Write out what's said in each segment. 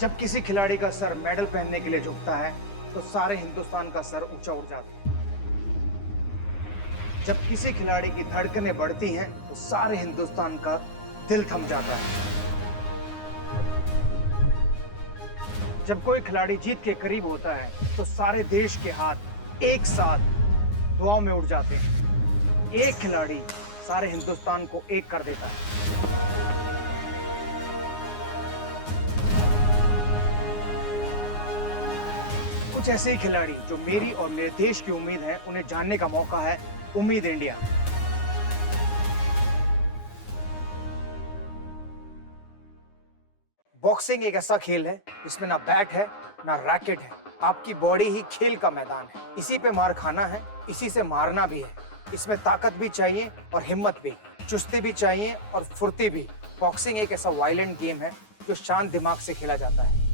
जब किसी खिलाड़ी का सर मेडल पहनने के लिए झुकता है तो सारे हिंदुस्तान का सर ऊंचा उठ जाता है। जब किसी खिलाड़ी की धड़कनें बढ़ती हैं तो सारे हिंदुस्तान का दिल थम जाता है। जब कोई खिलाड़ी जीत के करीब होता है तो सारे देश के हाथ एक साथ दुआओं में उठ जाते हैं। एक खिलाड़ी सारे हिंदुस्तान को एक कर देता है। कुछ ऐसे ही खिलाड़ी जो मेरी और मेरे देश की उम्मीद है, उन्हें जानने का मौका है उम्मीद इंडिया। बॉक्सिंग एक ऐसा खेल है जिसमें ना बैट है ना रैकेट है, आपकी बॉडी ही खेल का मैदान है। इसी पे मार खाना है, इसी से मारना भी है। इसमें ताकत भी चाहिए और हिम्मत भी, चुस्ती भी चाहिए और फुर्ती भी। बॉक्सिंग एक ऐसा वायलेंट गेम है जो शांत दिमाग से खेला जाता है।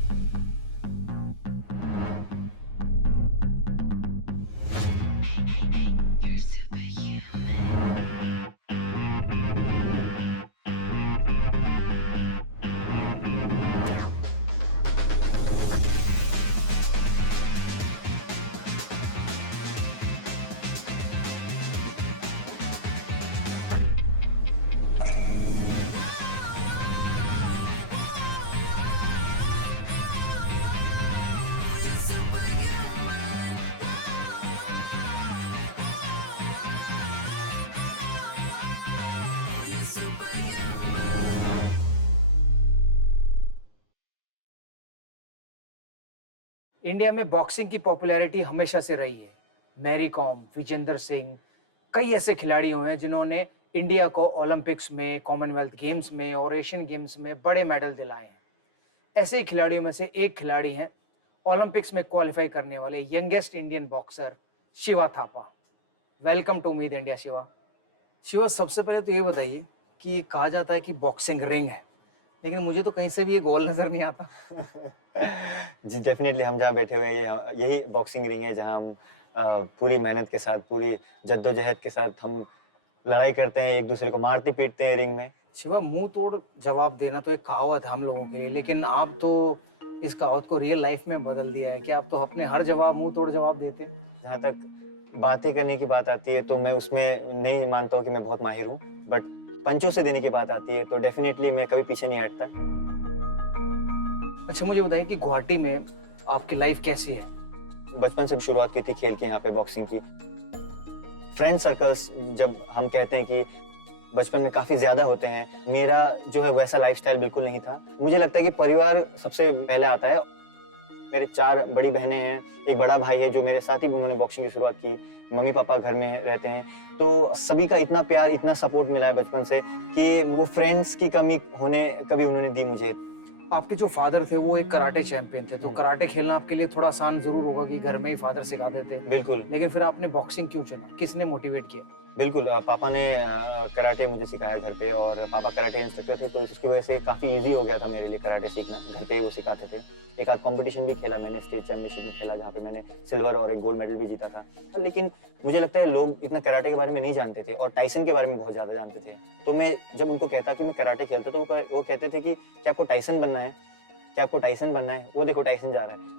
इंडिया में बॉक्सिंग की पॉपुलैरिटी हमेशा से रही है। मैरी कॉम, विजेंदर सिंह, कई ऐसे खिलाड़ी हुए हैं जिन्होंने इंडिया को ओलंपिक्स में, कॉमनवेल्थ गेम्स में और एशियन गेम्स में बड़े मेडल दिलाए हैं। ऐसे ही खिलाड़ियों में से एक खिलाड़ी हैं ओलंपिक्स में क्वालिफाई करने वाले youngest Indian boxer Shiva Thapa. Welcome to Ummeed India Shiva. Shiva, सबसे पहले तो ये बताइए कि कहा जाता है कि बॉक्सिंग रिंग है, लेकिन मुझे तो कहीं से भी ये गोल नजर नहीं आता। जी डेफिनेटली, हम जहाँ बैठे हुए हैं यही बॉक्सिंग रिंग है, जहाँ हम पूरी मेहनत के साथ, पूरी जद्दोजहद के साथ हम लड़ाई करते हैं, एक दूसरे को मारते पीटते हैं रिंग में। शिवा, मुंह तोड़ जवाब देना तो एक कहावत है हम लोगों के लिए, लेकिन आप तो इस कहावत को रियल लाइफ में बदल दिया है कि आप तो अपने हर जवाब मुंह तोड़ जवाब देते हैं। जहाँ तक बातें करने की बात आती है तो मैं उसमें नहीं मानता हूँ कि मैं बहुत माहिर हूँ, बट पंचों से देने की बात आती है तो डेफिनेटली मैं कभी पीछे नहीं हटता। अच्छा, मुझे बताइए कि गुवाहाटी में आपकी लाइफ कैसी है? बचपन से शुरुआत की थी खेल की, यहाँ पे बॉक्सिंग की। फ्रेंड सर्कल्स, जब हम कहते हैं कि बचपन में काफी ज्यादा होते हैं, मेरा जो है वैसा लाइफस्टाइल बिल्कुल नहीं था। मुझे लगता है कि परिवार सबसे पहले आता है। मेरे 4 बड़ी बहनें हैं, एक बड़ा भाई है जो मेरे साथ ही उन्होंने बॉक्सिंग की शुरुआत की। मम्मी पापा घर में रहते हैं, तो सभी का इतना प्यार, इतना सपोर्ट मिला है बचपन से कि वो फ्रेंड्स की कमी होने कभी उन्होंने दी मुझे। आपके जो फादर थे वो एक कराटे चैंपियन थे, तो कराटे खेलना आपके लिए थोड़ा आसान जरूर होगा कि घर में ही फादर सिखा देते। बिल्कुल। लेकिन फिर आपने बॉक्सिंग क्यों चुना? किसने मोटिवेट किया? बिल्कुल, पापा ने कराटे मुझे सिखाया घर पे, और पापा कराटे इंस्ट्रक्टर थे, तो इसकी वजह से काफ़ी इजी हो गया था मेरे लिए कराटे सीखना। घर पे ही वो सिखाते थे। एक आध कंपटीशन भी खेला मैंने, स्टेट चैंपियनशिप में खेला, जहाँ पे मैंने सिल्वर और एक गोल्ड मेडल भी जीता था। लेकिन मुझे लगता है लोग इतना कराटे के बारे में नहीं जानते थे और टाइसन के बारे में बहुत ज़्यादा जानते थे। तो मैं जब उनको कहता कि मैं कराटे खेलता, तो वो कहते थे कि क्या आपको टाइसन बनना है? क्या आपको टाइसन बनना है? वो देखो टाइसन जा रहा है।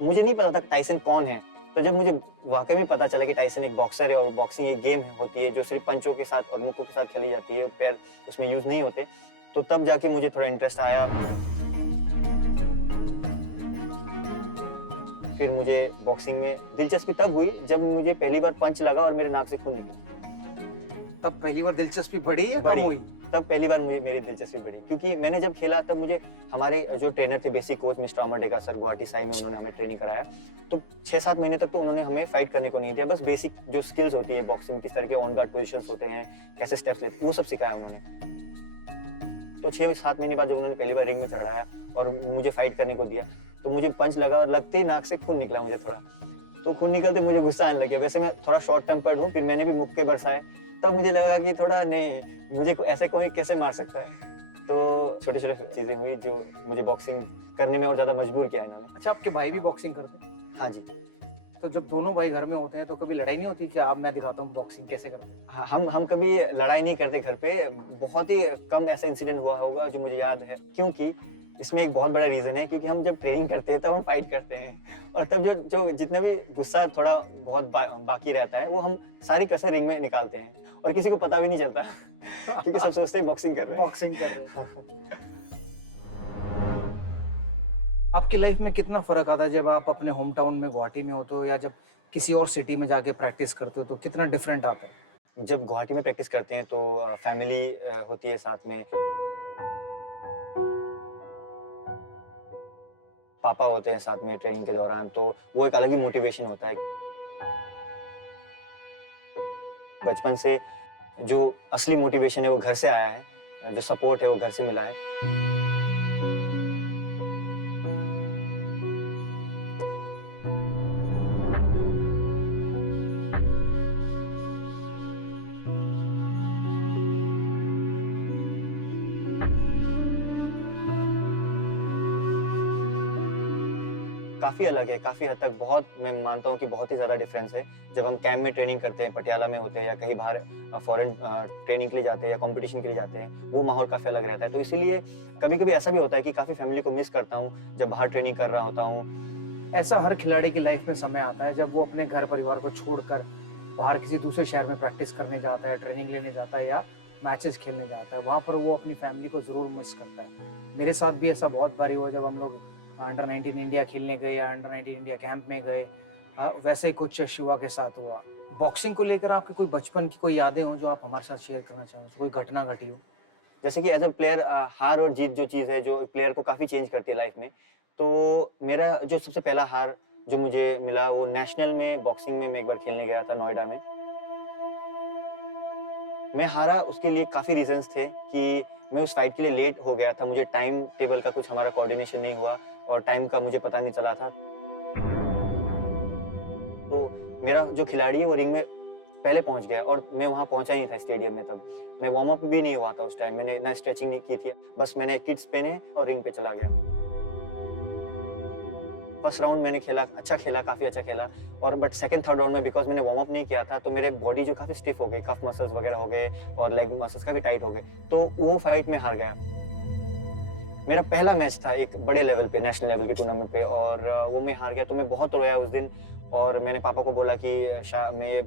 मुझे नहीं पता था टाइसन कौन है। तो जब मुझे वाकई में पता चला कि टाइसन एक बॉक्सर है और बॉक्सिंग एक गेम होती है जो सिर्फ पंचों के साथ और मुक्कों के साथ खेली जाती है, पैर उसमें यूज नहीं होते, तो तब जाके मुझे थोड़ा इंटरेस्ट आया। फिर मुझे बॉक्सिंग में दिलचस्पी तब हुई जब मुझे पहली बार पंच लगा और मेरे नाक से खून निकला। तब पहली बार दिलचस्पी बढ़ी या कम हुई? तब पहली बार मुझे मेरी दिलचस्पी बढ़ी, क्योंकि मैंने जब खेला तब मुझे हमारे जो ट्रेनर थे, बेसिक कोच मिस्टर अमर डेका सर, गुवाहाटी साई में, उन्होंने हमें ट्रेनिंग कराया। तो 6-7 महीने तक तो उन्होंने हमें फाइट करने को नहीं दिया, बस बेसिक जो स्किल्स होती है बॉक्सिंग, किस तरह के ऑन गार्ड पोजीशंस होते हैं, कैसे स्टेप्स लेते हैं, वो सब सिखाया उन्होंने। तो 6-7 महीने बाद जब उन्होंने पहली बार रिंग में चढ़ाया और मुझे फाइट करने को दिया, तो मुझे पंच लगा और लगते ही नाक से खून निकला मुझे थोड़ा। तो खून निकलते मुझे गुस्सा आने लग गया। वैसे मैं थोड़ा शॉर्ट टेम्पर्ड हूँ, फिर मैंने भी मुक्के बरसाए। तब मुझे लगा कि थोड़ा नहीं, मुझे ऐसे कोई कैसे मार सकता है। तो छोटी छोटी चीजें हुई जो मुझे बॉक्सिंग करने में और ज्यादा मजबूर किया इन्होंने। अच्छा, आपके भाई भी बॉक्सिंग करते? हाँ जी। तो जब दोनों भाई घर में होते हैं तो कभी लड़ाई नहीं होती कि आप मैं दिखाता हूँ बॉक्सिंग कैसे करते हैं? हम कभी लड़ाई नहीं करते घर पे, बहुत ही कम ऐसा इंसिडेंट हुआ होगा जो मुझे याद है, क्योंकि इसमें एक बहुत बड़ा रीजन है, क्योंकि हम जब ट्रेनिंग करते हैं तब हम फाइट करते हैं, और तब जो जो जितना भी गुस्सा थोड़ा बहुत बाकी रहता है वो हम सारी कसर रिंग में निकालते हैं, और किसी को पता भी नहीं चलता क्योंकि सब सोचते हैं बॉक्सिंग कर रहे हैं। बॉक्सिंग कर रहे हैं। आपकी लाइफ में कितना फर्क आता है जब आप अपने होम टाउन में गुवाहाटी में होते हो या जब किसी और सिटी में जाके प्रैक्टिस करते हो, तो कितना डिफरेंट आता है? जब गुवाहाटी में प्रैक्टिस करते हैं तो फैमिली होती है साथ में, पापा होते हैं साथ में ट्रेनिंग के दौरान, तो वो एक अलग ही मोटिवेशन होता है। बचपन से जो असली मोटिवेशन है वो घर से आया है, जो सपोर्ट है वो घर से मिला है। काफ़ी अलग है, काफ़ी हद तक, बहुत, मैं मानता हूँ कि बहुत ही ज़्यादा डिफरेंस है। जब हम कैंप में ट्रेनिंग करते हैं, पटियाला में होते हैं या कहीं बाहर फॉरेन ट्रेनिंग के लिए जाते हैं या कंपटीशन के लिए जाते हैं, वो माहौल काफ़ी अलग रहता है। तो इसीलिए कभी-कभी ऐसा भी होता है कि काफ़ी फैमिली को मिस करता हूँ जब बाहर ट्रेनिंग कर रहा होता हूँ। ऐसा हर खिलाड़ी की लाइफ में समय आता है जब वो अपने घर परिवार को छोड़कर बाहर किसी दूसरे शहर में प्रैक्टिस करने जाता है, ट्रेनिंग लेने जाता है या मैचेस खेलने जाता है। वहाँ पर वो अपनी फैमिली को ज़रूर मिस करता है। मेरे साथ भी ऐसा बहुत बारी हुआ जब हम लोग अंडर 19 इंडिया खेलने गए या अंडर 19 इंडिया कैंप में गए। वैसे ही कुछ शिवा के साथ हुआ। बॉक्सिंग को लेकर आपके कोई बचपन की कोई यादें हों जो आप हमारे साथ शेयर करना चाहें, कोई घटना घटी हो? जैसे कि एज अ प्लेयर, हार और जीत जो चीज़ है जो प्लेयर को काफ़ी चेंज करती है लाइफ में, तो मेरा जो सबसे पहला हार जो मुझे मिला वो नेशनल में बॉक्सिंग में मैं एक बार खेलने गया था नोएडा में। मैं हारा उसके लिए काफ़ी रीजंस थे कि मैं उस फाइट के लिए लेट हो गया था, मुझे टाइम टेबल का कुछ हमारा कोऑर्डिनेशन नहीं हुआ और टाइम का मुझे पता नहीं चला था। तो मेरा जो खिलाड़ी है वो रिंग में पहले पहुंच गया और मैं वहां पहुंचा ही नहीं था स्टेडियम में। तब मैं वार्म अप भी नहीं हुआ था उस टाइम, मैंने ना स्ट्रेचिंग नहीं की थी, बस मैंने किट्स पहने और रिंग पे चला गया। फर्स्ट राउंड मैंने खेला, अच्छा खेला, काफी अच्छा खेला, और बट सेकंड थर्ड राउंड में बिकॉज मैंने वार्म अप नहीं किया था तो मेरे बॉडी जो काफी स्टिफ हो गई, कफ मसल्स वगैरह हो गए और लेग मसल्स काफी टाइट हो गए, तो वो फाइट में हार गया। मेरा पहला मैच था एक बड़े लेवल पे, नेशनल लेवल के टूर्नामेंट पे, और वो मैं हार गया तो मैं बहुत रोया उस दिन। और मैंने पापा को बोला कि मैं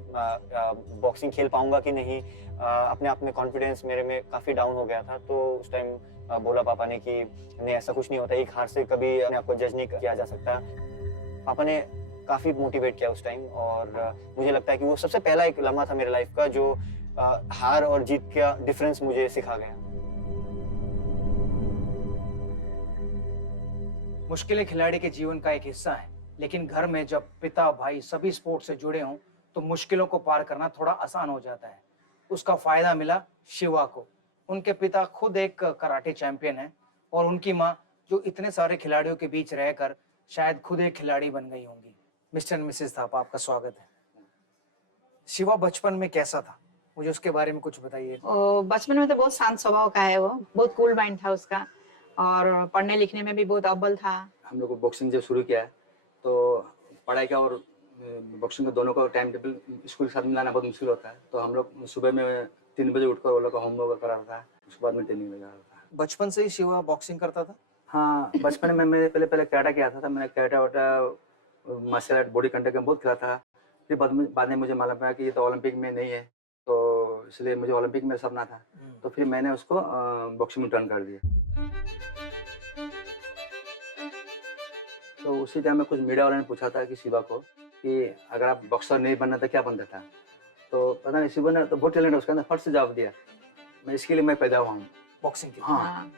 बॉक्सिंग खेल पाऊंगा कि नहीं। अपने आप में कॉन्फिडेंस मेरे में काफ़ी डाउन हो गया था, तो उस टाइम बोला पापा ने कि नहीं, ऐसा कुछ नहीं होता, एक हार से कभी अपने आप को जज नहीं किया जा सकता। पापा ने काफ़ी मोटिवेट किया उस टाइम, और मुझे लगता है कि वो सबसे पहला एक लम्हा था मेरे लाइफ का जो हार और जीत का डिफरेंस मुझे सिखा गया। मुश्किलें खिलाड़ी के जीवन का एक हिस्सा है, लेकिन घर में जब पिता भाई सभी स्पोर्ट्स से जुड़े हों तो मुश्किलों को पार करना थोड़ा आसान हो जाता है। उसका फायदा मिला शिवा को। उनके पिता खुद एक कराटे चैंपियन हैं और उनकी माँ जो इतने सारे खिलाड़ियों के बीच रहकर शायद खुद एक खिलाड़ी बन गई होंगी। मिस्टर एंड मिसेस थापा, आपका स्वागत है। शिवा बचपन में कैसा था, मुझे उसके बारे में कुछ बताइए। बचपन में तो बहुत शांत स्वभाव का है, वो बहुत कूल माइंड था उसका, और पढ़ने लिखने में भी बहुत अव्वल था। हम लोग को बॉक्सिंग जब शुरू किया है तो पढ़ाई का और बॉक्सिंग का दोनों का टाइम टेबल स्कूल के साथ मिलाना बहुत मुश्किल होता है, तो हम लोग सुबह में 3 बजे उठकर वो लोग का होमवर्क कराता था, उसके बाद में ट्रेनिंग में जाता था। बचपन से ही शिवा बॉक्सिंग करता था? हाँ, बचपन में मैंने पहले कराटा किया था, मैंने कराटा वाटा मार्शल आर्ट बॉडी कंटेक्ट में बहुत खेला था। फिर बाद में मुझे मालूम पड़ा कि ये तो ओलंपिक में नहीं है, तो इसलिए मुझे ओलंपिक में सपना था, तो फिर मैंने उसको बॉक्सिंग में टर्न कर दिया। तो उसी टाइम में कुछ मीडिया वालों ने पूछा था कि शिवा को कि अगर आप बॉक्सर नहीं बनना था क्या बनता था, तो पता नहीं शिवा ने तो बहुत टैलेंट है उसका, ना फट से जवाब दिया, मैं इसके लिए मैं पैदा हुआ हूँ बॉक्सिंग के। हाँ,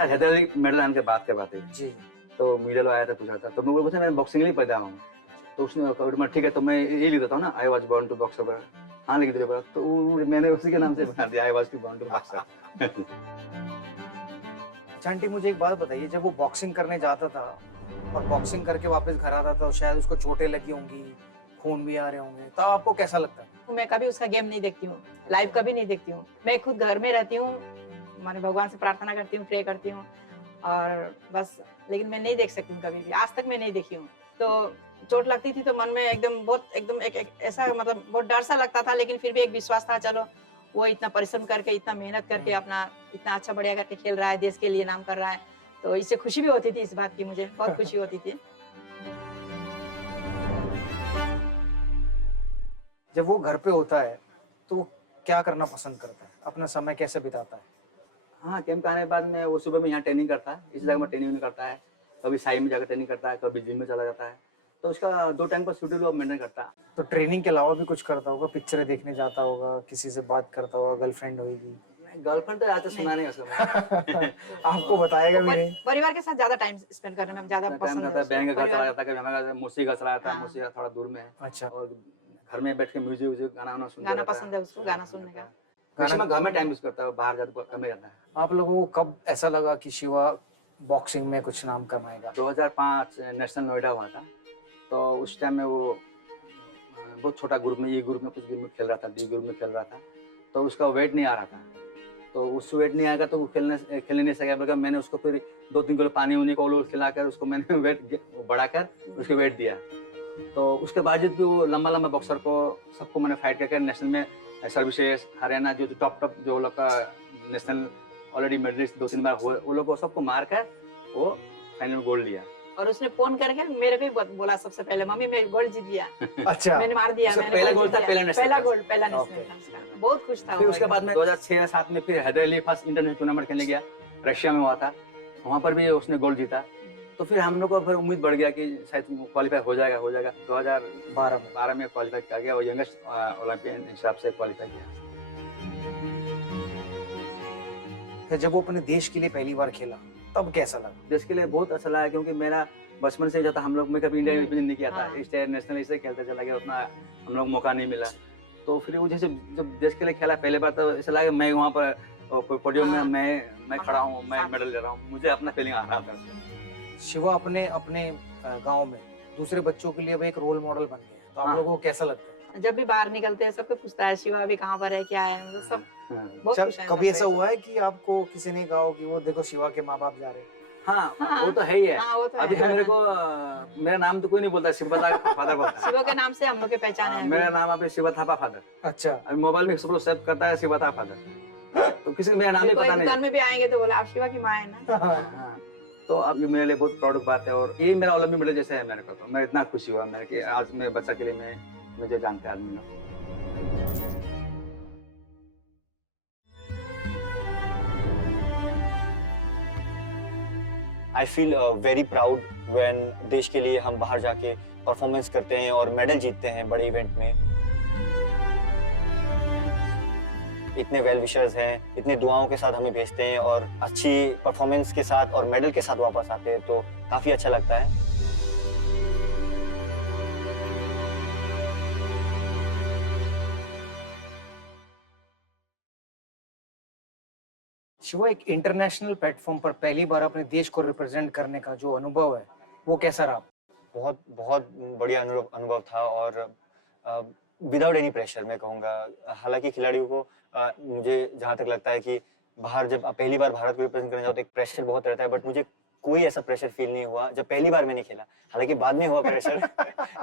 हैदराबाद मेडल आने के बाद के बात है जी। तो मीडिया आया था, पूछा था, तो मैं बोला मैं बॉक्सिंग के लिए पैदा हुआ हूँ, तो उसने कहा ठीक है, तो मैं ये लिख देता हूँ ना, I was born to boxer. हाँ लिख दिया, तो मैंने उसी के नाम से बना दिया, I was to born to boxer. Chanti, मुझे एक बात बताइए, जब वो बॉक्सिंग करने जाता था और बॉक्सिंग करके वापस घर आता था तो शायद उसको चोटें लगी होंगी, खून भी आ रहे होंगे, तो आपको कैसा लगता है? मैं कभी उसका गेम नहीं देखती हूँ, लाइव कभी नहीं देखती हूँ। मैं खुद घर में रहती हूँ, माने भगवान से प्रार्थना करती हूँ, प्रे करती हूँ और बस, लेकिन मैं नहीं देख सकती हूँ कभी भी, आज तक मैं नहीं देखी हूँ। तो चोट लगती थी तो मन में एकदम एक ऐसा मतलब बहुत डर सा लगता था, लेकिन फिर भी एक विश्वास था, चलो वो इतना परिश्रम करके, इतना मेहनत करके अपना इतना अच्छा बढ़िया करके खेल रहा है, देश के लिए नाम कर रहा है, तो इससे खुशी भी होती थी, इस बात की मुझे बहुत खुशी होती थी। जब वो घर पे होता है तो वो क्या करना पसंद करता है, अपना समय कैसे बिताता है? हाँ, कैंप आने के बाद में वो सुबह में यहाँ ट्रेनिंग करता है, इस जगह में ट्रेनिंग करता है, कभी साई में जाकर ट्रेनिंग करता है, कभी जिम में चला जाता है, तो उसका 2 टाइम का शेड्यूल वो मेंटेन करता है। तो ट्रेनिंग के अलावा भी कुछ करता होगा, पिक्चरें देखने जाता होगा, किसी से बात करता होगा, गर्लफ्रेंड होगी? गर्लफ्रेंड तो आज तक सुना नहीं उसका। आपको बताएगा भी नहीं? परिवार के साथ ज्यादा टाइम स्पेंड करने में ज्यादा टाइम पसंद जाता है, है बहन के घर परिवार- चला जाता है, कभी हमारे घर मौसी का चला जाता है, हाँ। मौसी का थोड़ा दूर में है, अच्छा, और घर में बैठ के म्यूजिक व्यूजिक गाना वाना सुनता गाना रहता पसंद है उसको, गाना सुनने का। मैक्सिमम घर में टाइम यूज करता है, बाहर जाता कम ही जाता है। आप लोगों को कब ऐसा लगा कि शिवा बॉक्सिंग में कुछ नाम कमाएगा? 2005 नेशनल नोएडा हुआ था, तो उस टाइम में वो बहुत छोटा ग्रुप में, ये ग्रुप में कुछ ग्रुप में खेल रहा था, डी ग्रुप में खेल रहा था, तो उसका वेट नहीं आ रहा था, तो उस वेट नहीं आएगा तो वो खेलने नहीं सकेगा, बल्कि मैंने उसको फिर 2-3 किलो पानी उनी को खिलाकर उसको मैंने वेट बढ़ाकर उसके वेट दिया, तो उसके बावजूद भी वो लंबा लंबा बॉक्सर को सबको मैंने फाइट करके नेशनल में सर्विसेज हरियाणा जो टॉप जो लोग का नेशनल ऑलरेडी मेडलिस्ट 2-3 बार हुए, वो लोग को सबको मार कर वो फाइनल गोल्ड लिया। और उसने फोन करके मेरे को ही बोला सबसे पहले, मम्मी मैं गोल्ड जीत गया, अच्छा, मैंने मार दिया, उसका मैंने पहला गोल्ड गोल्ड था, जीत पहला दिया। नेशनल पहला था। गोल्ड, पहला ओके। नेशनल था उसका। बहुत खुश था फिर वो उसके बाद में 2006-7 में फिर हैदर फर्स्ट इंटरनेशनल टूर्नामेंट खेलने गया, रशिया में हुआ था, वहाँ पर भी उसने गोल्ड जीता, तो फिर हम लोग को फिर उम्मीद बढ़ गया कि शायद क्वालिफाई हो जाएगा 2012 में क्वालिफाई किया गया और यंगेस्ट ओलंपियन हिसाब से क्वालिफाई किया। फिर जब वो अपने देश के लिए पहली बार खेला तब कैसा लगा? देश के लिए बहुत अच्छा लगा, क्योंकि मेरा बचपन से जो था, हम लोग मैं कभी इंडिया रिप्रेजेंट नहीं किया था, हाँ। स्टेट नेशनल इसे खेलते चला गया, उतना हम लोग मौका नहीं मिला, तो फिर वो जैसे जब देश के लिए खेला पहले बार, तो ऐसा लगा मैं वहाँ पर पोडियम में हाँ। मैं खड़ा हूँ, मैं मेडल ले रहा हूँ, मुझे अपना फीलिंग आ रहा था। शिवा अपने गांव में दूसरे बच्चों के लिए वो एक रोल मॉडल बन गया, तो आप हाँ। लोगों को कैसा लगता है? जब भी बाहर निकलते हैं सबको पूछता है शिवा अभी कहाँ पर है, क्या है, मतलब सब हाँ। बहुत अच्छा, खुश हैं कभी सब ऐसा से। हुआ है कि आपको किसी ने कहा हो कि वो देखो शिवा के माँ बाप जा रहे हैं? हाँ, हाँ। वो तो है ही है। हाँ, वो तो अभी है। तो मेरे को मेरा नाम तो कोई नहीं बोलता, शिवता फादर बोलता है। शिवा के नाम से हम लोग के पहचान है मेरा अभी। नाम अभी शिवा थापा फादर, अच्छा, अभी मोबाइल में सब लोग सेव करता है शिवा थापा फादर, तो किसी को मेरा नाम ही कोई पता दुकान नहीं। में भी आएंगे तो बोला आप शिवा की माँ है ना। हाँ, तो अब ये मेरे लिए बहुत प्राउड बात है, और ये मेरा ओलंपिक मेडल जैसे है मेरे को, तो मैं इतना खुशी हुआ मैं कि आज मेरे बच्चा के लिए मुझे जानते हैं आदमी लोग। I feel very proud when देश के लिए हम बाहर जाके परफॉर्मेंस करते हैं और मेडल जीतते हैं बड़े इवेंट में। इतने वेल विशर्स हैं, इतने दुआओं के साथ हमें भेजते हैं और अच्छी परफॉर्मेंस के साथ और मेडल के साथ वापस आते हैं, तो काफी अच्छा लगता है। शिवा, एक इंटरनेशनल प्लेटफॉर्म पर पहली बार अपने देश को रिप्रेजेंट करने का जो अनुभव है वो कैसा रहा? बहुत बहुत बढ़िया अनुभव था, और विदाउट एनी प्रेशर मैं कहूँगा। हालांकि खिलाड़ियों को मुझे जहाँ तक लगता है कि बाहर जब आप पहली बार भारत को रिप्रेजेंट करने जाओ तो एक प्रेशर बहुत रहता है, बट मुझे कोई ऐसा प्रेशर फील नहीं हुआ जब पहली बार मैंने खेला। हालांकि बाद में हुआ प्रेशर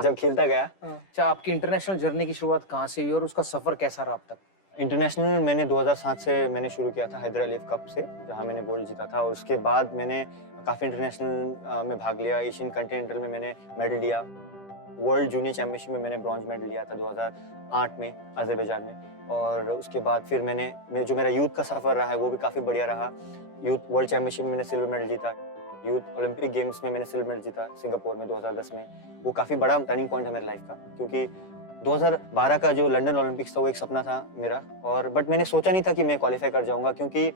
जब खेलता गया। अच्छा, आपकी इंटरनेशनल जर्नी की शुरुआत कहाँ से हुई और उसका सफर कैसा रहा अब तक? इंटरनेशनल मैंने 2007 से मैंने शुरू किया था हैदर अलीफ कप से, जहाँ मैंने गोल्ड जीता था, और उसके बाद मैंने काफ़ी इंटरनेशनल में भाग लिया। एशियन कॉन्टिनेंटल में मैंने मेडल लिया, वर्ल्ड जूनियर चैंपियनशिप में मैंने ब्रॉन्ज मेडल लिया था 2008 में अजरबैजान में, और उसके बाद फिर जो मेरा यूथ का सफ़र रहा है वो भी काफ़ी बढ़िया रहा। यूथ वर्ल्ड चैंपियनशिप में मैंने सिल्वर मेडल जीता, यूथ ओलंपिक गेम्स में मैंने सिल्वर मेडल जीता सिंगापुर में 2010 में। वो काफ़ी बड़ा टर्निंग पॉइंट है मेरी लाइफ का, क्योंकि 2012 का जो लंदन ओलंपिक्स था वो एक सपना था मेरा, और बट मैंने सोचा नहीं था कि मैं क्वालिफाई कर जाऊंगा, क्योंकि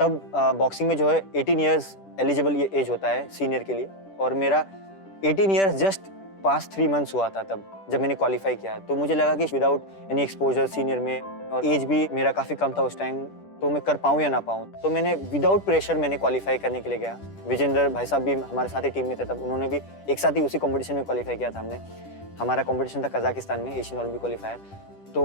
तब बॉक्सिंग में जो है 18 इयर्स एलिजिबल ये एज होता है सीनियर के लिए, और मेरा 18 इयर्स जस्ट पास 3 मंथ्स हुआ था तब जब मैंने क्वालिफाई किया है। तो मुझे लगा कि विदाउट एनी एक्सपोजर सीनियर में, और एज भी मेरा काफ़ी कम था उस टाइम, तो मैं कर पाऊँ या ना पाऊँ, तो मैंने विदाउट प्रेशर मैंने क्वालिफाई करने के लिए गया। विजेंद्र भाई साहब भी हमारे साथ ही टीम में थे तब, उन्होंने भी एक साथ ही उसी कॉम्पिटिशन में क्वालिफाई किया था हमने। हमारा कंपटीशन था कजाकिस्तान में, एशियन ओलंपिक क्वालिफायर। तो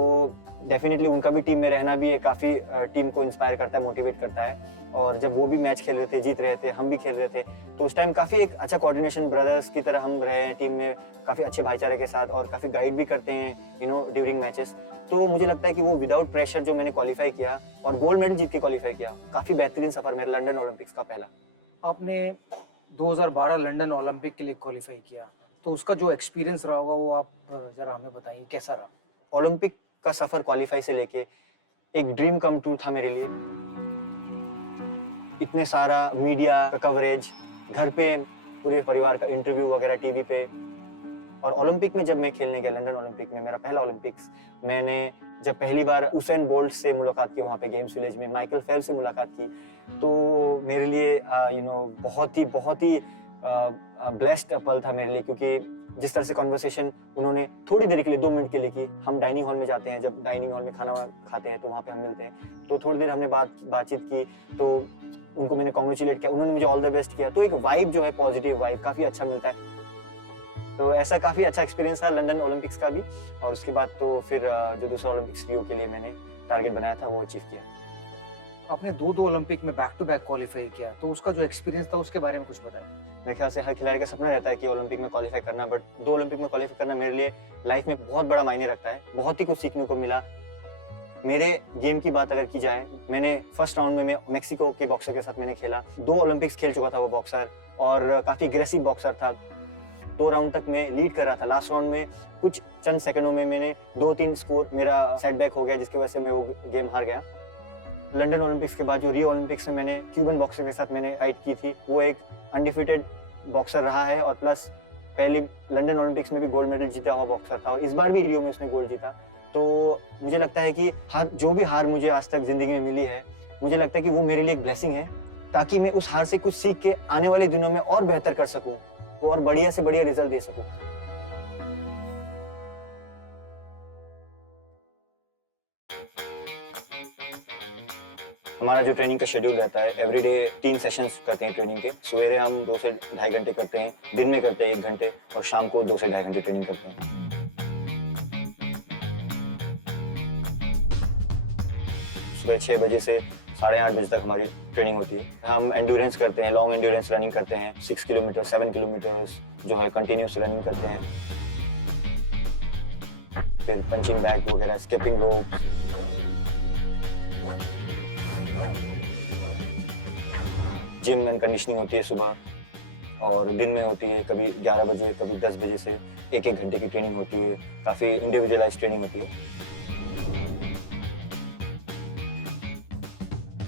डेफिनेटली उनका भी टीम में रहना भी एक काफ़ी टीम को इंस्पायर करता है, मोटिवेट करता है। और जब वो भी मैच खेल रहे थे, जीत रहे थे, हम भी खेल रहे थे, तो उस टाइम काफ़ी एक अच्छा कोऑर्डिनेशन, ब्रदर्स की तरह हम रहे हैं टीम में, काफ़ी अच्छे भाईचारे के साथ, और काफ़ी गाइड भी करते हैं ड्यूरिंग मैचेस। तो मुझे लगता है कि वो विदाउट प्रेशर जो मैंने क्वालिफाई किया और गोल्ड मेडल जीत के क्वालिफाई किया, काफ़ी बेहतरीन सफ़र मेरा लंदन ओलंपिक्स का पहला। आपने 2012 लंदन ओलंपिक के लिए क्वालिफाई किया, तो उसका जो एक्सपीरियंस रहा होगा वो आप जरा हमें बताइए, कैसा रहा? ओलंपिक का सफ़र क्वालिफाई से लेके एक ड्रीम कम ट्रू था मेरे लिए। इतने सारा मीडिया का कवरेज, घर पे पूरे परिवार का इंटरव्यू वगैरह टीवी पे, और ओलंपिक में जब मैं खेलने गया, लंदन ओलंपिक में मेरा पहला ओलंपिक्स, मैंने जब पहली बार उसेन बोल्ट से मुलाकात की वहाँ पे गेम्स विलेज में, माइकल फेल्प्स से मुलाकात की, तो मेरे लिए बहुत ही ब्लेस्ड पल था मेरे लिए, क्योंकि जिस तरह से कॉन्वर्सेशन उन्होंने थोड़ी देर के लिए 2 मिनट के लिए की। हम डाइनिंग हॉल में जाते हैं, जब डाइनिंग हॉल में खाना खाते हैं तो वहाँ पे हम मिलते हैं, तो थोड़ी देर हमने बातचीत की, तो उनको मैंने कॉन्ग्रेचुलेट किया, उन्होंने मुझे ऑल द बेस्ट किया। तो एक वाइब जो है, पॉजिटिव वाइब, काफ़ी अच्छा मिलता है। तो ऐसा काफ़ी अच्छा एक्सपीरियंस था लंदन ओलंपिक्स का भी। और उसके बाद तो फिर जो दूसरा ओलंपिक्स रियो के लिए मैंने टारगेट बनाया था वो अचीव किया। आपने दो ओलंपिक में बैक टू बैक क्वालिफाई किया, तो उसका जो एक्सपीरियंस था उसके बारे में कुछ बताएं। मेरे ख्याल से हर खिलाड़ी का सपना रहता है कि ओलंपिक में क्वालिफाई करना, बट 2 ओलंपिक में क्वालिफाई करना मेरे लिए लाइफ में बहुत बड़ा मायने रखता है। बहुत ही कुछ सीखने को मिला। मेरे गेम की बात अगर की जाए, मैंने फर्स्ट राउंड में मैं मेक्सिको के बॉक्सर के साथ मैंने खेला। 2 ओलंपिक्स खेल चुका था वो बॉक्सर, और काफ़ी एग्रेसिव बॉक्सर था। 2 राउंड तक मैं लीड कर रहा था। लास्ट राउंड में कुछ चंद सेकंडों में मैंने 2-3 स्कोर, मेरा सेटबैक हो गया, जिसकी वजह से मैं वो गेम हार गया। लंदन ओलंपिक्स के बाद जो रियो ओलंपिक्स में मैंने क्यूबन बॉक्सर के साथ मैंने फाइट की थी, वो एक अनडिफिटेड बॉक्सर रहा है, और प्लस पहले लंदन ओलंपिक्स में भी गोल्ड मेडल जीता हुआ बॉक्सर था, और इस बार भी रियो में उसने गोल्ड जीता। तो मुझे लगता है कि जो भी हार मुझे आज तक जिंदगी में मिली है, मुझे लगता है कि वो मेरे लिए एक ब्लेसिंग है, ताकि मैं उस हार से कुछ सीख के आने वाले दिनों में और बेहतर कर सकूं, और बढ़िया से बढ़िया रिजल्ट दे सकूं। हमारा जो ट्रेनिंग का शेड्यूल रहता है, एवरीडे 3 सेशंस करते हैं ट्रेनिंग के। सवेरे हम 2 से ढाई घंटे करते हैं, दिन में करते हैं 1 घंटे, और शाम को 2 से ढाई घंटे ट्रेनिंग करते हैं। सुबह 6 बजे से 8:30 बजे तक हमारी ट्रेनिंग होती है। हम एंड्योरेंस करते हैं, लॉन्ग एंड्योरेंस रनिंग करते हैं, 6 किलोमीटर 7 किलोमीटर जो है कंटिन्यूस रनिंग करते हैं। फिर पंचिंग बैग वगैरह, skipping rope, gym and conditioning होती है सुबह, और दिन में होती है कभी 11 बजे, कभी 10 बजे से 1-1 घंटे की ट्रेनिंग होती है। काफ़ी इंडिविजुअलाइज ट्रेनिंग होती है।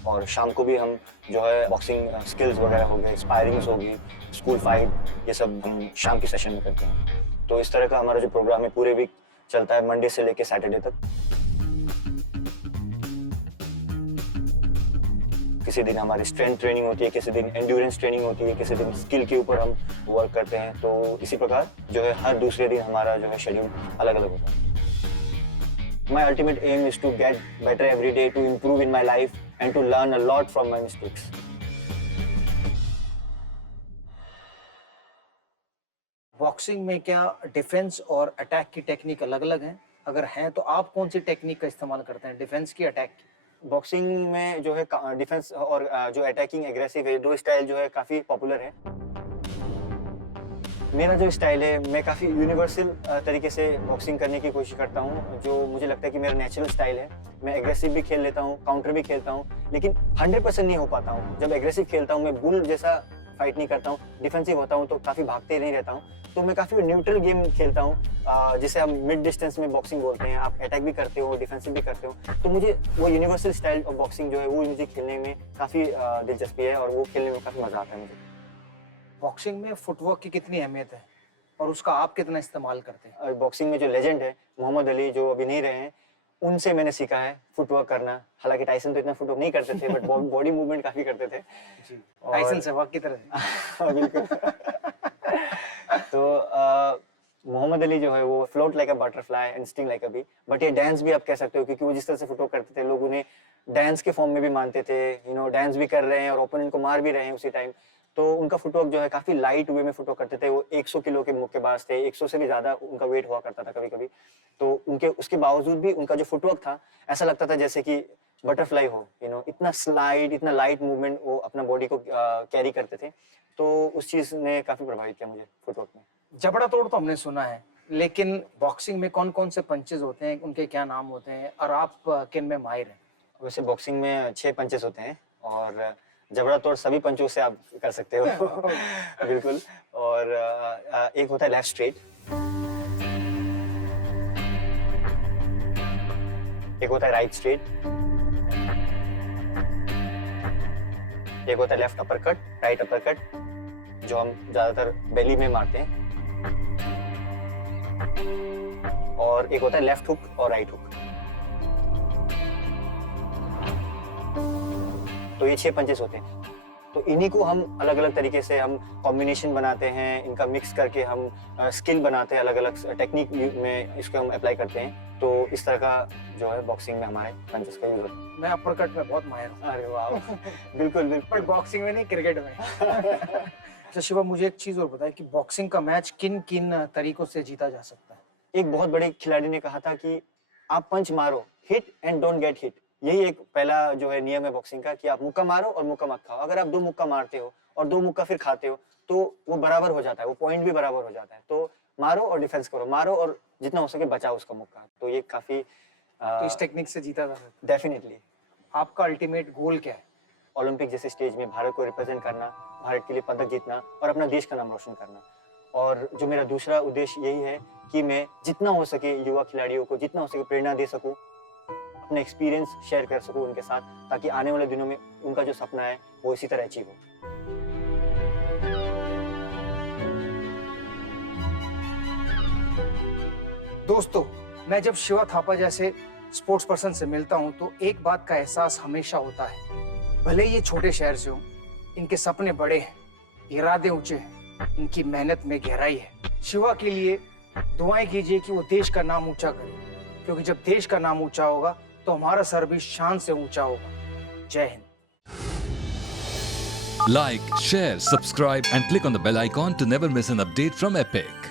और शाम को भी हम जो है बॉक्सिंग स्किल्स वगैरह हो गए, स्पायरिंग्स होगी, स्कूल फाइट, ये सब हम शाम के सेशन में करते हैं। तो इस तरह का हमारा जो प्रोग्राम है पूरे वीक चलता है, मंडे से लेके सैटरडे तक। किसी दिन हमारी स्ट्रेंथ ट्रेनिंग होती है, किसी दिन एंड्योरेंस ट्रेनिंग होती है, किसी दिन स्किल के ऊपर हम वर्क करते हैं। तो इसी प्रकार जो है हर दूसरे दिन हमारा जो है शेड्यूल अलग अलग होता है। My ultimate aim is to get better every day, to improve in my life and to learn a lot from my mistakes. Boxing में क्या डिफेंस और अटैक की टेक्निक अलग अलग हैं? अगर हैं तो आप कौन सी टेक्निक का इस्तेमाल करते हैं, डिफेंस की, अटैक की? बॉक्सिंग में जो है डिफेंस और जो अटैकिंग एग्रेसिव है, 2 स्टाइल जो है काफ़ी पॉपुलर है। मेरा जो स्टाइल है, मैं काफ़ी यूनिवर्सल तरीके से बॉक्सिंग करने की कोशिश करता हूँ, जो मुझे लगता है कि मेरा नेचुरल स्टाइल है। मैं एग्रेसिव भी खेल लेता हूँ, काउंटर भी खेलता हूँ, लेकिन 100% नहीं हो पाता हूँ। जब एग्रेसिव खेलता हूँ, मैं बुल जैसा फाइट नहीं करता हूँ। डिफेंसिव होता हूँ तो काफ़ी भागते नहीं रहता हूँ। तो मैं काफ़ी न्यूट्रल गेम खेलता हूँ, जिसे हम मिड डिस्टेंस में बॉक्सिंग बोलते हैं। आप अटैक भी करते हो, डिफेंसिव भी करते हो। तो मुझे वो यूनिवर्सल स्टाइल ऑफ बॉक्सिंग जो है वो मुझे खेलने में काफ़ी दिलचस्पी है, और वो खेलने में काफ़ी मज़ा आता है मुझे। बॉक्सिंग में फुटवर्क की कितनी अहमियत है और उसका आप कितना इस्तेमाल करते हैं? बॉक्सिंग में जो लेजेंड है मोहम्मद अली, जो अभी नहीं रहे हैं, उनसे मैंने सीखा है फुटवर्क करना। हालांकि टाइसन तो इतना फुटवर्क नहीं करते थे, बट बॉडी मूवमेंट काफ़ी करते थे। जी, टाइसन सहवाग की तरह। बिल्कुल। तो मोहम्मद अली जो है वो float like a butterfly and sting like a bee, but ये डांस भी आप कह सकते हो, क्योंकि वो जिस तरह से फुटवर्क करते थे, लोग उन्हें डांस के फॉर्म में भी मानते थे। डांस भी कर रहे हैं और ओपोनेंट को मार भी रहे हैं उसी टाइम। तो उनका फुटवर्क जो है काफी लाइट वे में फुटवर्क करते थे। वो 100 किलो के मुक्केबाज थे, 100 से भी ज्यादा उनका वेट हुआ करता था कभी कभी। तो उनके उसके बावजूद भी उनका जो फुटवर्क था ऐसा लगता था जैसे कि बटरफ्लाई हो, इतना स्लाइड, इतना लाइट मूवमेंट वो अपना बॉडी को कैरी करते थे। तो उस चीज ने काफी प्रभावित किया मुझे फुटवर्क में। जबड़ा तोड़ तो हमने सुना है, लेकिन बॉक्सिंग में कौन कौन से पंचेज होते हैं, उनके क्या नाम होते हैं और आप किन में माहिर हैं? वैसे बॉक्सिंग में 6 पंचेस होते हैं और जबड़ा तोड़ सभी पंचों से आप कर सकते हो बिल्कुल। और एक होता है लेफ्ट स्ट्रेट, एक होता है राइट स्ट्रेट, एक होता है left upper cut, right upper cut, जो हम ज्यादातर बेली में मारते हैं, और एक होता है लेफ्ट हुक और राइट हुक। तो ये 6 पंचेस होते हैं। तो इन्हीं को हम अलग अलग तरीके से हम कॉम्बिनेशन बनाते हैं, इनका मिक्स करके हम स्किल बनाते हैं, अलग अलग टेक्निक में इसको हम अप्लाई करते हैं। तो इस तरह का जो है बॉक्सिंग में हमारे पंचेस का यूज होता है। मैं अपर कट में बहुत माहिर हूँ। अरे वाह बिल्कुल बिल्कुल। पर बॉक्सिंग में नहीं, क्रिकेट में। अच्छा शिवा, मुझे एक चीज और बताए कि बॉक्सिंग का मैच किन किन तरीकों से जीता जा सकता है? एक बहुत बड़े खिलाड़ी ने कहा था कि आप पंच मारो, hit and don't get hit. यही एक पहला जो है नियम है बॉक्सिंग का, कि आप मुक्का मारो और मुक्का मत खाओ। अगर आप 2 मुक्का मारते हो और 2 मुक्का फिर खाते हो तो वो बराबर हो जाता है, वो पॉइंट भी बराबर हो जाता है। तो मारो और डिफेंस करो, मारो और जितना हो सके बचाओ उसका मुक्का। तो ये काफी तो इस टेक्निक से जीता जा सकता है। डेफिनेटली। आपका अल्टीमेट गोल क्या है? ओलंपिक जैसे स्टेज में भारत को रिप्रेजेंट करना, भारत के लिए पदक जीतना और अपना देश का नाम रोशन करना। और जो मेरा दूसरा उद्देश्य यही है कि मैं जितना हो सके युवा खिलाड़ियों को जितना हो सके प्रेरणा दे सकूं, अपना एक्सपीरियंस शेयर कर सकूं उनके साथ, ताकि आने वाले दिनों में उनका जो सपना है वो इसी तरह अचीव हो। दोस्तों, मैं जब शिवा थापा जैसे स्पोर्ट्स पर्सन से मिलता हूं तो एक बात का एहसास हमेशा होता है, भले ये छोटे शहर से हों, इनके सपने बड़े हैं, इरादे ऊंचे हैं, इनकी मेहनत में गहराई है। शिवा के लिए दुआएं कीजिए कि वो देश का नाम ऊंचा करे, क्योंकि जब देश का नाम ऊंचा होगा तो हमारा सर भी शान से ऊंचा होगा। जय Hind. Like, share, subscribe and click on the bell icon to never miss an update from Epic.